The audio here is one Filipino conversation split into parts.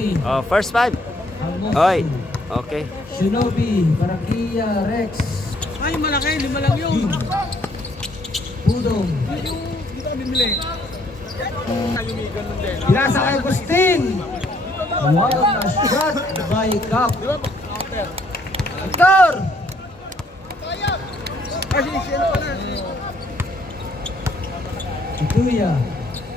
Anthony. First five. Almost. Oy. Okay. Shinobi, Barakia, Rex. Ay, malaki. 5 lang yun. Pudong. Yung dito kami bili. Pinasa kay Agustin. Wow na shot by Cap. Hector. Ay, si ano pala. Ituya.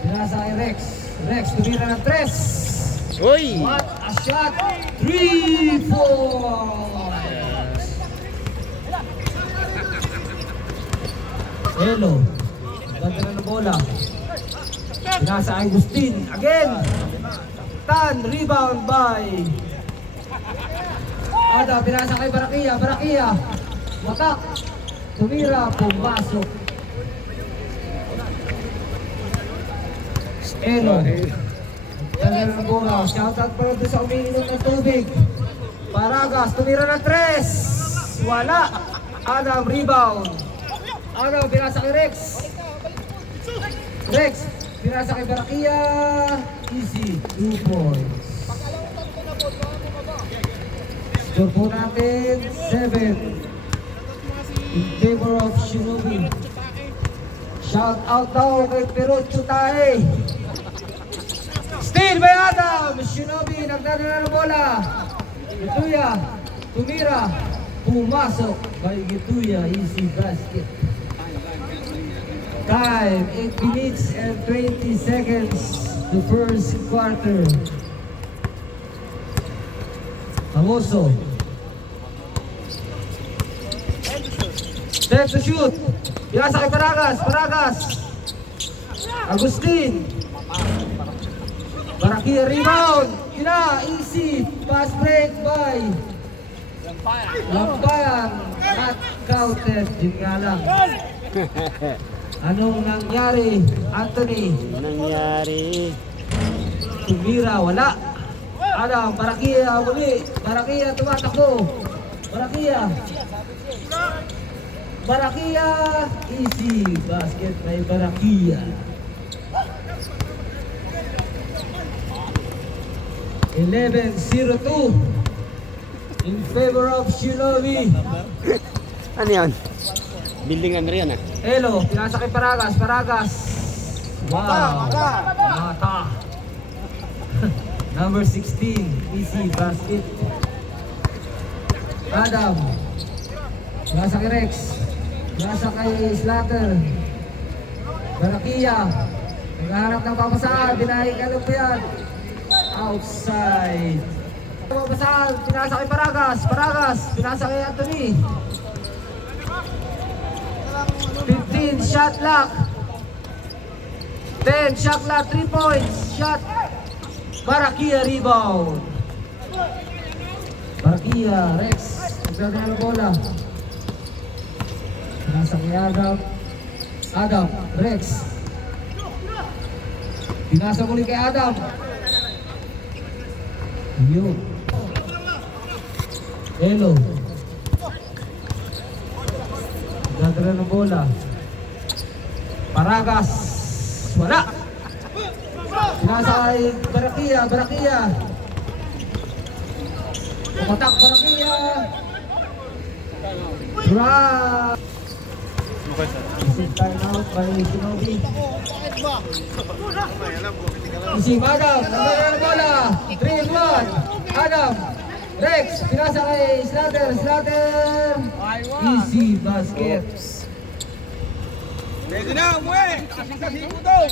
Pinasa kay Rex. Rex, tumira ng 3. Uy. What a shot! 3-4! Elo. Ganda na ng bola. Pinasa kay Agustin. Again. Tan. Rebound by Ada. Pinasa kay Barakia. Barakia. Watak. Tumira. Pumasok. Elo. Tagal ng bola. Shoutout para doon sa umiinom ng tubig. Paragas. Tumira ng 3. Wala. Adam. Rebound. Adam. Pinasa kay Rex. Rex. Pinasa kay Barakia. Easy. 2 points. Score po natin 7 in favor of Shinobi. Shout out daw kay Perucho Tae. Steal by Adam! Shinobi, nagdadala ng bola. Gituya, tumira, pumasok by Gituya, easy basket. Time, 8 minutes and 20 seconds, the first quarter. Famoso. Time to shoot. Pinasa kay Paragas, Paragas. Agustin. Barakia rebound. Kina, easy. Pass break by Lampayan. Not counted. Yun nga lang. Anong nangyari, Anthony? Nangyari. Tumira, wala. Adam, Barakia muli. Barakia tumatakbo. Barakia. Barakia. Easy. Basket by Barakia. 11-02 in favor of Shinobi. Ano yan? Building ano yan ah. Elo, pinasa kay Paragas, Paragas. Wow. Mata. Number 16, easy basket. Adam. Pinasa kay Rex. Pinasa kay Slater. Barakia. Naghahanap ng papasaan, binahikalog po yan. Outside. Papasaan, pinasa kay Paragas. Paragas, pinasa kay Anthony. 15 shot lock. 10 shot lock, 3 points. Shot. Barakia rebound. Barakia, Rex. Nagdadala ng bola. Pinasa kay Adam. Adam, Rex. Pinasa muli kay Adam. Yun. Elo. Nagdadala ng bola. Paragas. Wala. Pinasa kay Barakia. Barakia. Pumatak Barakia. Drop. Time out by Shinobi. Easy Adam. Nagdadala ng bola. 3-1. Adam. Rex. Pinasa kay Slater. Slater. Easy basket. Pwede na, umuwi. Kasi mo doon.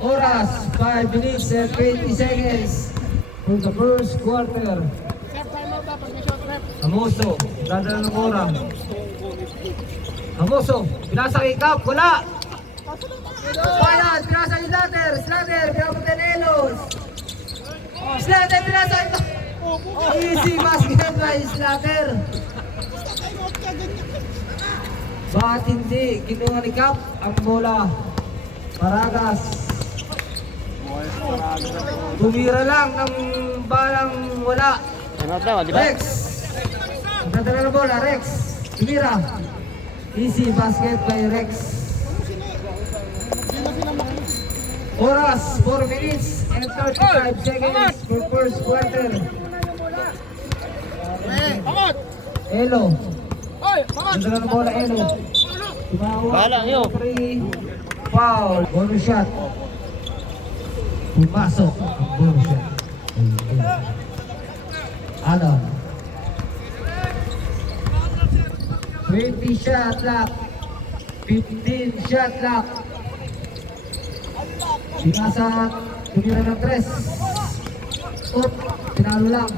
Oras, 5 minutes and 20 seconds for the first quarter. Amoso, dadala ng ora. Amoso, pinasa kay Cap, wala. Bayan, pinasa kay Slater. Slater, pinasa kay Nelos. Slater, pinasa kay... Easy basket by Slater. Bakit hindi? Kinuha ni Cap ang bola. Paragas. Tumira lang ng balang wala. Ano daw, di ba? Rex. Nagdadala ng bola, Rex. Tumira. Easy basket by Rex. Oras, 4 minutes and 35 seconds for first first quarter. Elo. Ganda na ng bola, Elo. Bahala kayo. 3. Foul. Bonus shot. Pumasok ang bonus shot. Adam. 20 shot clock. 15 shot clock. Pinasa, tumira ng 3. Up, pinalo lang.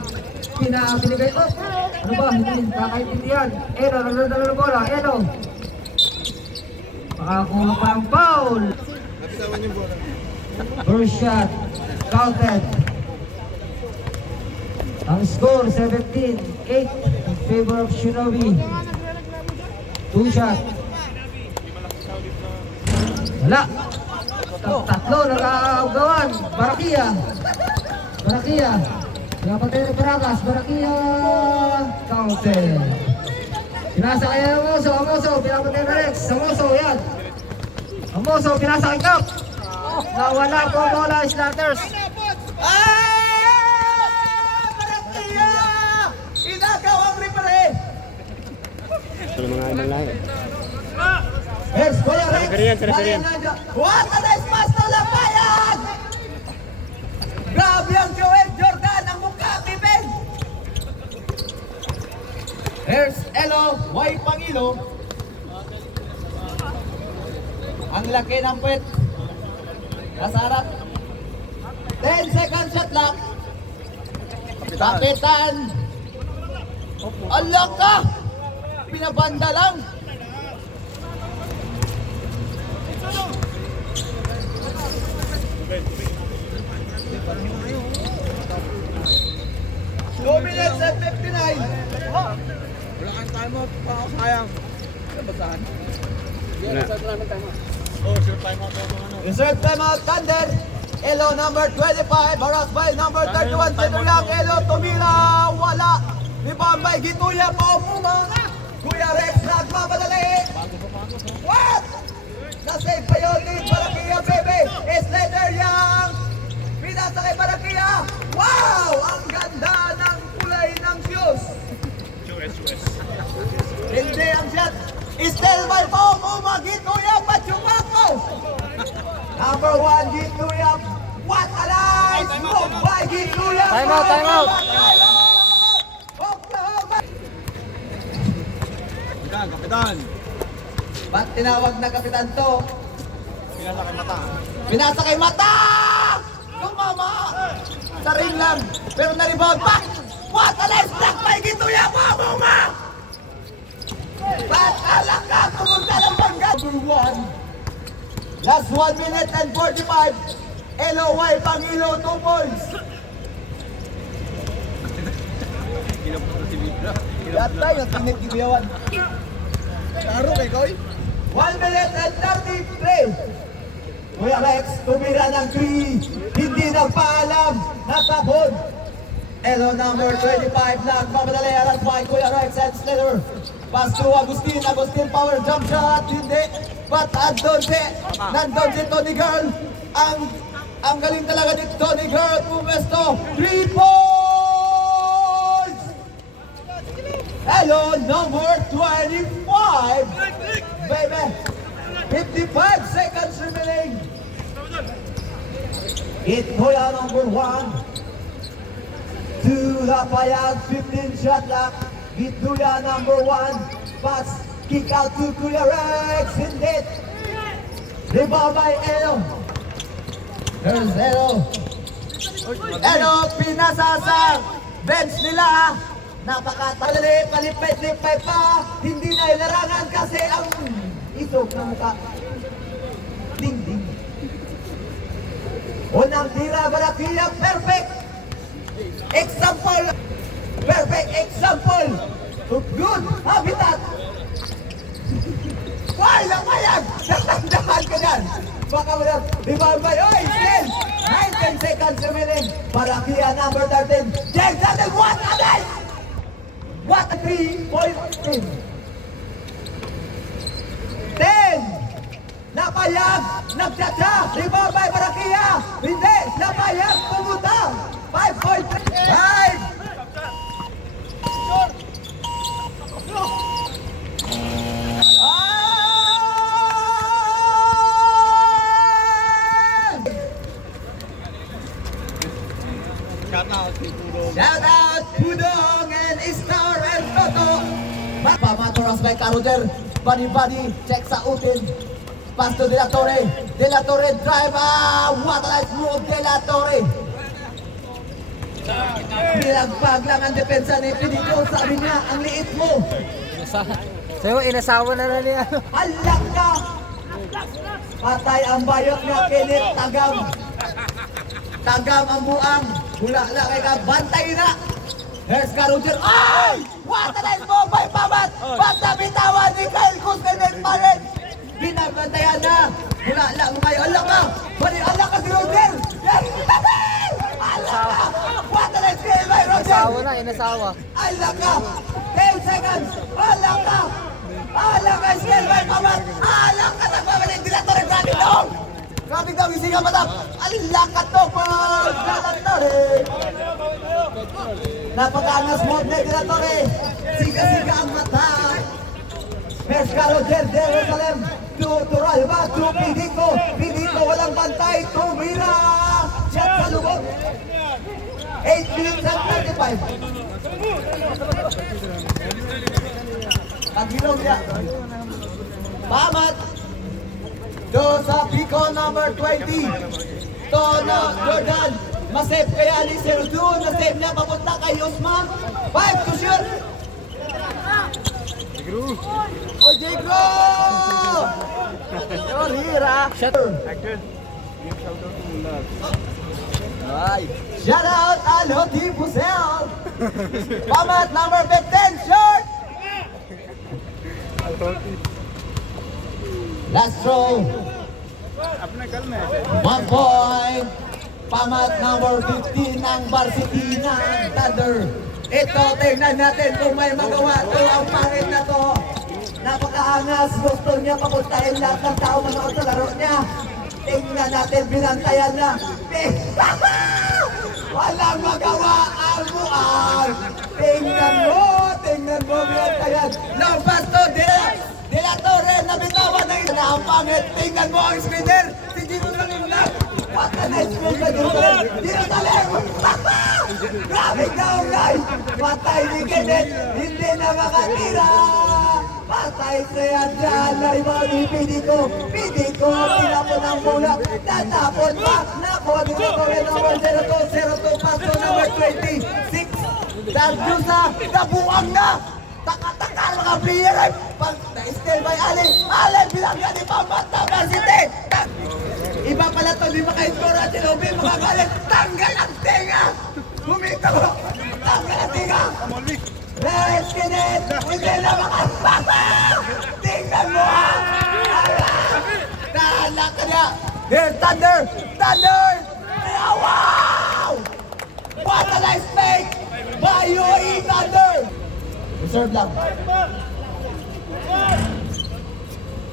Pinabinigay, up. Ano ba? Hindi, kakaintindihan. Eno, nagdadala ng bola. Eno. Makakuha pa ng foul. First shot, counted. Ang score, 17-8 in favor of Shinobi. 2 shot. Wala. Tatlo nag-aagawan. Barakia. Pinapatay ng Paragas. Barakia. Counted. Pinasa kaya ng Amoso. Pinapatay ng Rex. Amoso, yan. Amoso, pinasa kay Cap. Nawala po bola, Slatters. Barakia! Inagaw ang repare! Ito ng mga malayo. Here's Kuya Rex! Tara. What a nice pass to Lampayan! Grabe ang Joel Jordan ang mukha, Pipen! Here's Elo, Y. Pangilo. Ang laki ng puwet. Nasa harap. 10 seconds shot clock. Kapitan. Alak ka! Pinabanda lang. Minutes at 59. Wala kang time out pa ako sayang. Ano basahan? Reserve time out, Thunder. Elo number 25, Barasbay number 31, Tenuyang, Elo tumira, wala. Ni Bambay, Gituya, paumuna. Kuya Rex, nagmamadali. What? Nasave pa yun ni Barakia, baby. Slater Young. Pinasa kay Barakia. Wow! Ang ganda ng kulay ng shoes. Hindi ang shot. Still by Paumuma, Gituya, Pachumako. Number 1, Gituya. What a nice move by Gituya. Time out. Oklahoma. Kapitan! Ba't tinawag na kapitan to? Pinasa kay Mata! Tumama! Sa ring lang, pero na-rebound pa! What a nice block by Gituya! Paumuma! Ba't alak ka? Pumunta ng bangga! Number 1. Last 1 minute and 45. LOY Pangilo 2 points. Yatay, ang tinit gibiyawan. Laro kay Koy? 1 minute and 33. Kuya Rex, tumira ng 3. Hindi nagpaalam. Natapon. Elo number 25 lang. Mamadali alas by Kuya Rex and Slater. Pass to Agustin. Agustin power jump shot. Hindi. But andon si Tony Girl. Ang galing talaga ni Tony Girl. Pumesto. 3 points. Elo number 25. Baby. 55 seconds remaining. Itoya number 1. To Lapayag, 15 shot clock. Itoya number 1. Pass, kick out to Kuya Rex. Hindi. Rebound by Elo. There's Elo. Elo, pinasa sa bench nila. Napakatali, palipay-lipay pa. Hindi na ilarangan kasi ang isog ng mukha. Ding-ding. Unang tira, Barakia, perfect. Example. Perfect example. Good habitat. Why, Lamayag? Natandaan ka dyan. Baka mo lang, ibabay. Oy, still. 19 seconds remaining. Barakia, number 13. James Daniel, what a nice! What a 3-point team. 10. Lapayag, nagtsatsa. Ibabay, Barakia. Hindi, Lapayag, pumunta. 5 points. Shout out Pudong and Star and Toto. Pamatoras by Caroder. Body, check sa utin. Pass to De La Torre. De La Torre drive. What a nice move, De La Torre. Nilagpag lang ang depensa ni Pinico. Sabi niya, ang liit mo. So, inasawa na niya. Alak ka. Patay ang bayot niya, Kenneth Tagam. Tagam ang buang. Hula lang kay ka. Bantay na. Here's Caroder. Ay! What a nice move by Pamat. Basta bitawan ni Kyle Cruz. Kenneth pa rin. Binabantayan na. Hula lang kayo. Alak ka. Alak ka si Roger. Yes! What a nice play by Roger! Inasawa. Alak ka! 10 seconds! Alak ka! Alak ka! Skill by Pamat! Alak ka! Nagbabalik nila to rin! Grabe daw! Grabe daw! Ising ka matap! Alak ka to! Pagkalan to rin! Napag-angas mo nila to rin! Siga-siga ang mata! First Caroder, Jerusalem! To Ralba, to Pidico! Pidico walang bantay! Tumira! Shot sa lubog! 8 minutes and 35. Pagilong niya. Pamat. Do sa Pico number 20. Tono Jordan. Masave kay Ali Serdu. Nasave niya papunta kay Usman. 5 to shoot. O Jegro! Hira. Shout out Aloti Pusel. Pamat number 15 short. Last throw. 1 point. Pamat number 15 ng varsity ng Thunder. Ito, tingnan natin kung may magawa to ang pangit na to. Napakaangas. Gusto niya papuntahin lahat ng tao manood sa laro niya. Tingnan natin, binantayan na. Walang magawa ang buwan. Tingnan mo, binantayan. Long pass to De La Torre, nabitawan na yun. Ang pangit, tingnan mo ang screener. Si Gino lang. What a nice move na Jerusalem. Grabe daw, guys. Patay ni Kenneth, hindi na makatira. Patay siya dyan na iba ni Pidico. Pidico, tinapon ang bola. Tatapon pa. Nakuha ni Victoria number 02. Pass to number 26. Darjusa, nabuang na. Taka-taka mga player ay pag-steal by Ali. Ali, bilanggan ni Pamat number 7. Iba pala to, di maka-score at Silobi, makagalit. Tanggal ang tinga. Bumito. Tanggal ang tinga. Let's get it! Hindi na makapapa! Tingnan mo! Naalak ka niya! Here, Thunder! Thunder! Wow! What a nice fake! By UAE Thunder! Reserve lang.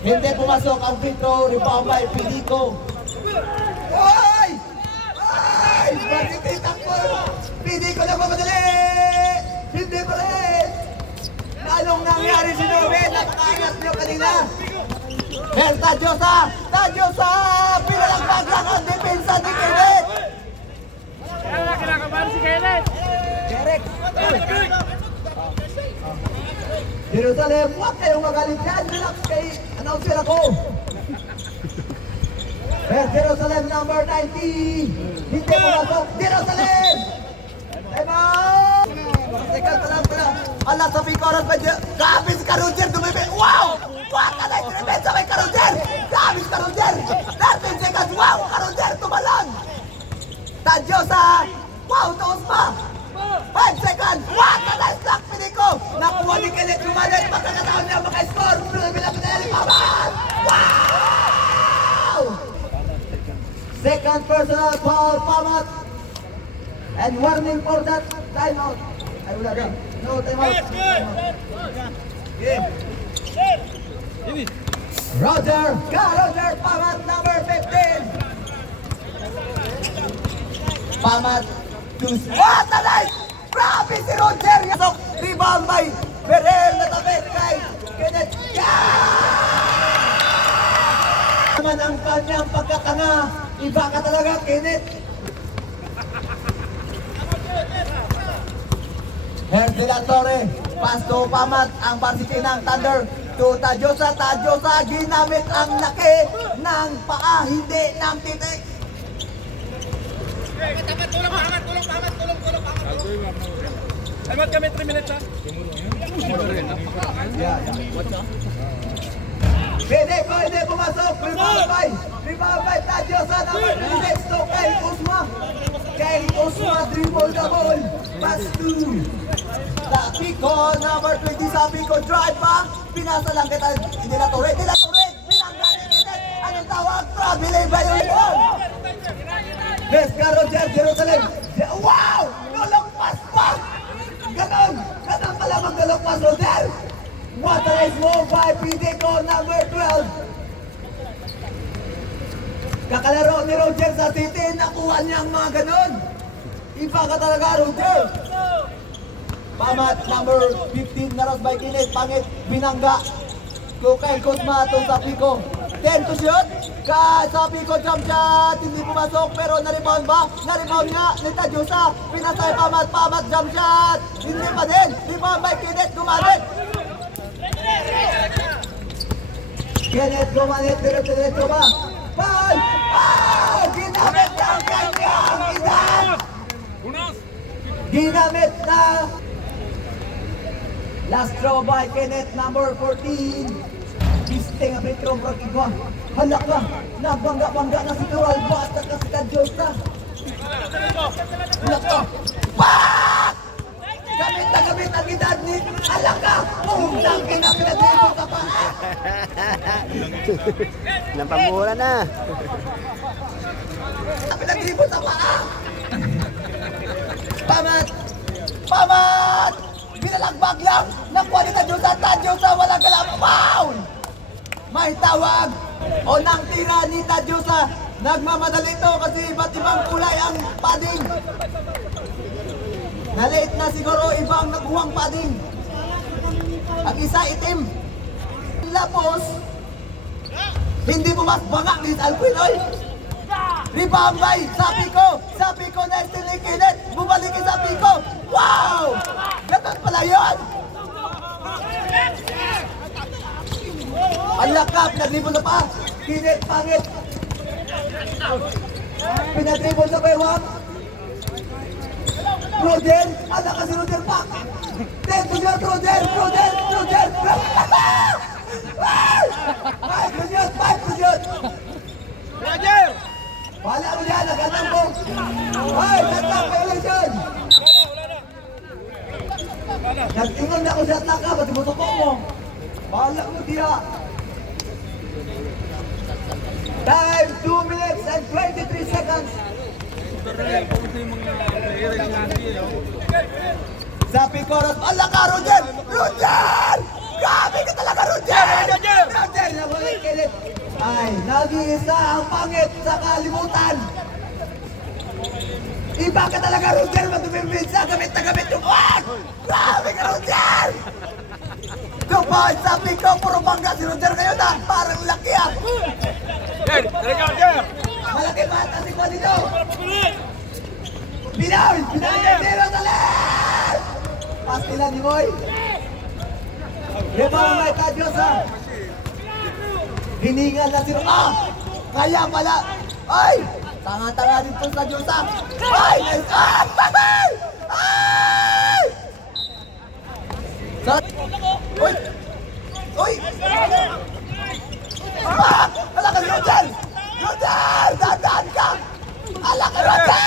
Hindi pumasok ang free throw, rebound by Pidico. Ay! Ay! Bakit itakbo? Pidico na pamadali! Hindi pa rin! Anong nangyari si Nobel? Napakaangas niyo kanina! Pero Tadyosa! Pinalagpag lang ang depensa ni Kenneth! Kinakabahan si Kenneth! Derek! Jerusalem, huwag kayong magalit yan! Relax kay announcer ako! Pero Jerusalem number 90! Hindi pumasok! Jerusalem! Time out! Second pala. Allah sa Picoras pa dyan. Grabe si Caroger dumibi. Wow! What a nice revenge sa may Caroger! Grabe si Caroger! 13 seconds. Wow! Caroger tumalan! Tadyosa! Wow! Taos pa! 5 seconds. What a nice block, Pidico! Nakuha ni Kenneth Lumanet. Pagkakataon niya maka-score. Bilang na ni Paman! Wow! Second personal foul, Pamat. And warning for that timeout. Ay, wala na. No, timeout. Game. Roger, Pamat number 15. Pamat to what a night! Grabe si Roger! Yasok, rebound by Berel na tabi kay Kenneth. Naman ang kanyang pagkakanga. Iba ka talaga, Kenneth. De La Torre, pass to Pamat, ang varsity ng Thunder to Tadyosa. Tadyosa, ginamit ang laki ng paa, hindi ng titik. Almat kami 3 minutes ha. Pwede pumasok. Rebound by Tadyosa. Number 36 to Kyle Usma. Kyle Usma, dribble the ball. Pass to Sapico, number 20 Sapico. Drive pa. Pinasa lang kita. De La Torre. Pinanggaling kita. Anong tawag? Traveling by the ball. Vesca Roger, Jerusalem. Wow! Nulong pass pa! Ganon pala magdalong pass, Roger! What a nice move by Pidico, number 12. Kakalaro ni Roger sa City, nakuha niya ang mga ganon. Iba ka talaga, Roger. Pamat, number 15, naros by Kinet, pangit, binangga. Kukay, Kuzma, to Sapico. 10 to shoot. Sapico, jump shot. Hindi pumasok, pero na-rebound ba? Na-rebound nga ni Tadyosa. Pinasay Pamat, jump shot. Hindi pa din. Rebound by Kinet, gumanit. Kinet, gumanit, diretso ba? Ball! Ginamit ang kanyang edad! Ginamit na last throw by Kenneth, number 14. Piste nga Petro Prokigwa. Hala ka, nagbangga-bangga na si Coral Bata ka si Tadyosa. Hala ka, pak! Gamit ang edad ni hala ka! Pumunang kinapinadribo ka pa! Napamura na. Pinagribo sa paa! Pamat! Binalagbag lang ng kwalita Tadyosa, walang kalaban. Foul! May tawag o nang tira ni Tadyosa. Nagmamadali ito kasi iba't ibang kulay ang padding. Naliit na siguro ibang nakuhang padding. Ang isa itim. Lapos, hindi bumakbanga ni Alquinoy. Rebound by Sapico na still Kinet. Bumalik kay Sapico. Wow! Ganun pala yun. Ang lakap, nag-dribble na pa. Kinet, pangit. Pinag-dribble na pa yung wak. Roger, ala ka si Roger pa. 10 to shot, Roger. 5 to shot. Roger! Wala mo yan, nagandang po. Ay, shot violation. Nag-ingon na ako shot lang ka, ba't imutukok mo? Wala mo diya. Time, 2 minutes and 23 seconds. Sapi Koros, ala ka, Roger! Grabe ka talaga, Roger! Roger, nabalik kilit. Ay, nag-iisa ang pangit sa kalimutan. Iba ka talaga, Roger, matubibinsa, gamit na gamit yung wag! Grabe ka, Roger! Goodbye, sabi ko, puro bangga si Roger ngayon na, parang laki ah! Malaki ba at asik ba dito? Binaw yung tiro sa left! Pas nila ni Moy. Rebound by Tadyosa. Hiningal na sino. Kaya pala. Ay! Tanga-tanga dito sa Dyosa. Ay! Uy! Ala ka si Roger! Dadaan ka! Ala ka, Roger!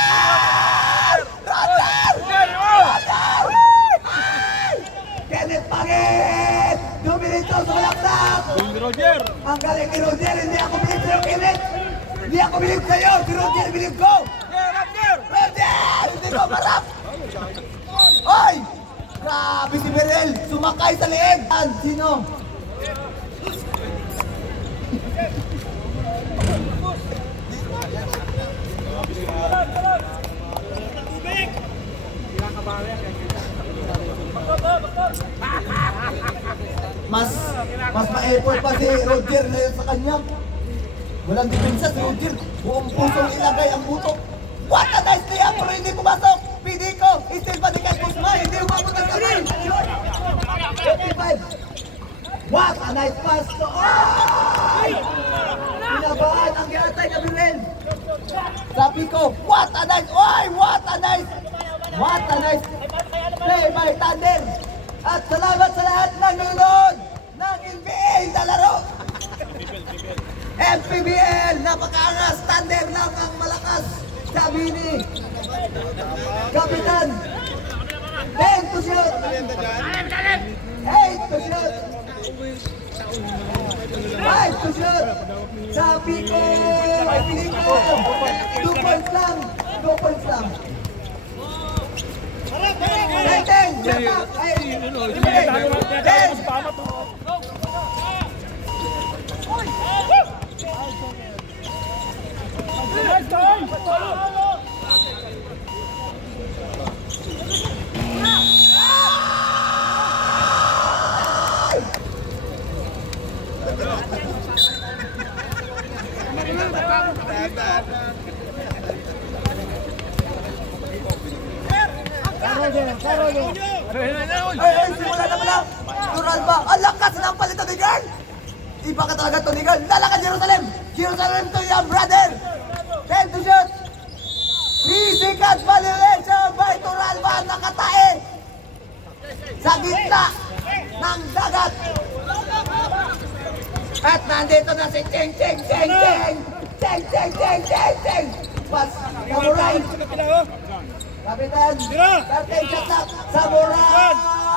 Kenneth pangit! 2 minutes sa malaksak! Roger! Ang galing ni Roger, hindi ako bilib sa'yo, Kenneth! Hindi ako bilib sa'yo! Si Roger, bilib ko! Roger! Hindi ko marap! Oy! Grabe si Berel! Sumakay sa leeg! Sino? Mas ma-effort pa si Roger ngayon sa kanya. Walang depensa si Roger. Buong pusong ilagay ang buto. What a nice play! Pero hindi pumasok! Pidico! Still pa di kay Kuzma! Hindi umabot ang kamay! What a nice pass to... Ay! Pinabahan ang ginatay na Birel. Sabi ko, what a nice... Oy! What a nice play by Thunder. At salamat sa lahat ng nanonood ng NBA na laro. MPBL, napakaangas. Thunder lang ang malakas. Sabi ni Kapitan. 10 to shoot. 8 to shoot. 5 to shoot. Sabi ko, ay piling ko. 2 points lang. 2 points lang. 10. Ay, simula na pala. Tural ba? Ang lakas ng palito ni Girl. Iba ka talaga to ni Girl. Lalakad Jerusalem. Jerusalem to yung brother. 10 to shoot. 3 seconds violation by Turalba nakatae sa gitna ng dagat. At nandito na si Cheng Cheng Cheng Cheng Cheng Cheng Cheng Cheng Cheng. Pas Samurai. Kapitan, 13 shot na. Samurai.